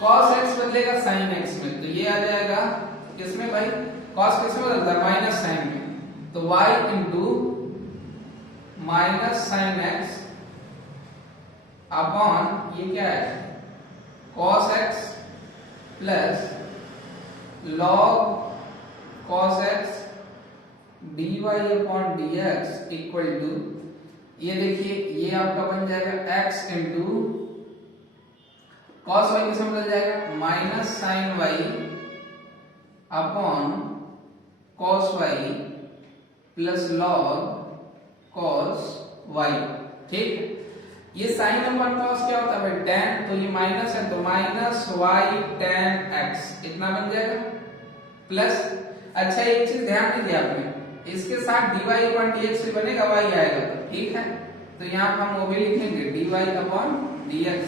cos x बदलेगा sin x में, तो ये आ जाएगा किसमें भाई, cos किसमें बदलता है, माइनस साइन में, तो y into minus sine x upon ये क्या है cos x plus log cos x dy upon dx equal to, ये देखिए ये आपका बन जाएगा x इंटू cos y किसमें बदल जाएगा minus sine y upon cos y plus log cos y। ठीक, ये साइन अपॉन cos क्या होता है भाई tan, तो ये माइनस है तो माइनस y tan x इतना बन जाएगा प्लस। अच्छा एक चीज ध्यान नहीं दिया आपने, इसके साथ dy अपॉन dx भी बनेगा, y आएगा तो ठीक है, तो यहाँ हम वो भी लिखेंगे dy अपॉन dx,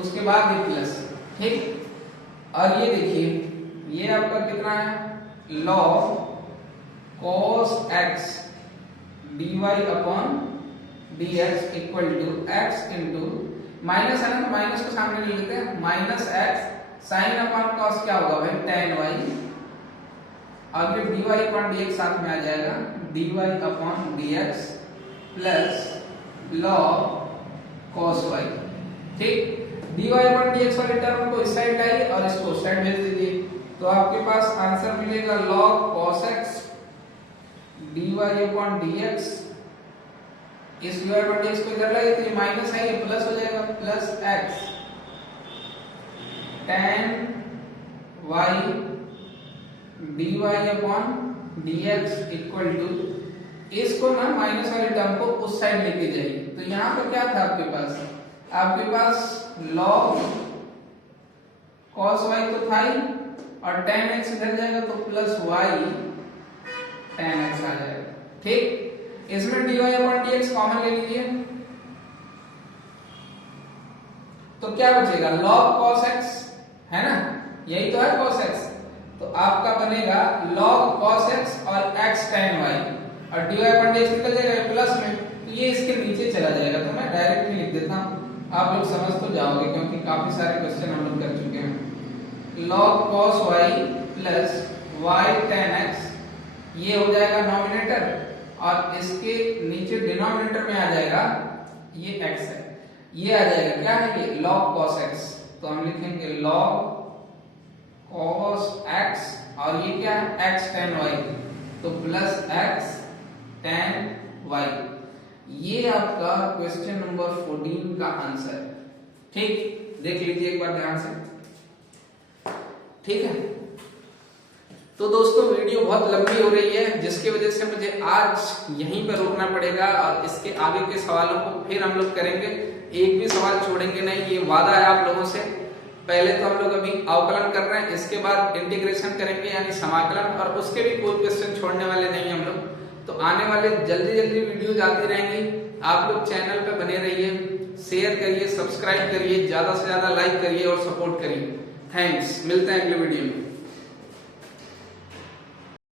उसके बाद ये प्लस। ठीक, और ये देखिए ये आपका कितना है log cos x dy upon dx equal to x into minus है ना तो माइनस को सामने ले लेते हैं, minus x sine upon cos क्या होगा भाई tan y, और ये dy अपॉन dx साथ में आ जाएगा dy upon dx plus log cos y। ठीक, dy अपॉन dx वाले टर्म को इस साइड लाइए और इसको उस साइड भेज दीजिए, तो आपके पास आंसर मिलेगा log cos x dy upon dx, इस dy अपॉन dx को इधर लाइए तो ये माइनस है, ये प्लस हो जाएगा plus x tan y dy upon dx equal to, इसको ना माइनस वाले टर्म को उस साइड लेके जाइए, तो यहाँ पर क्या था आपके पास log cos y तो था ही, और tan x इधर जाएगा तो प्लस y tan x आ जाएगा। ठीक, इसमें dy अपॉन dx कॉमन ले लीजिए, तो क्या बचेगा log cos x है ना, यही तो है cos x, तो आपका बनेगा log cos x और x tan y, और dy अपॉन dx निकल जाएगा प्लस में, तो ये इसके नीचे चला जाएगा, तो मैं डायरेक्टली लिख देता हूं, आप लोग समझ तो जाओगे क्योंकि काफी सारे क्वेश्चन हम लोग कर चुके हैं। log cos y plus y tan x, ये हो जाएगा नॉमिनेटर, और इसके नीचे डिनोमिनेटर में आ जाएगा ये x है, ये आ जाएगा क्या है ये log cos x, तो हम लिखेंगे log cos x, और ये क्या है x tan y, तो प्लस x tan y। ये आपका क्वेश्चन नंबर 14 का आंसर है। ठीक, देख लीजिए एक बार ध्यान से। ठीक है, तो दोस्तों वीडियो बहुत लंबी हो रही है, जिसकी वजह से मुझे आज यहीं पर रोकना पड़ेगा, और इसके आगे के सवालों को फिर हम लोग करेंगे, एक भी सवाल छोड़ेंगे नहीं, ये वादा है आप लोगों से। पहले तो हम लोग अभी अवकलन कर रहे हैं, इसके बाद इंटीग्रेशन करेंगे यानी समाकलन, और उसके भी कोई क्वेश्चन छोड़ने वाले नहीं हम लोग। तो आने वाले जल्दी वीडियोज आती रहेंगी, आप लोग चैनल पे बने रहिए, शेयर करिए, सब्सक्राइब करिए, ज्यादा से ज्यादा लाइक करिए और सपोर्ट करिए। थैंक्स, मिलते हैं अगले वीडियो में।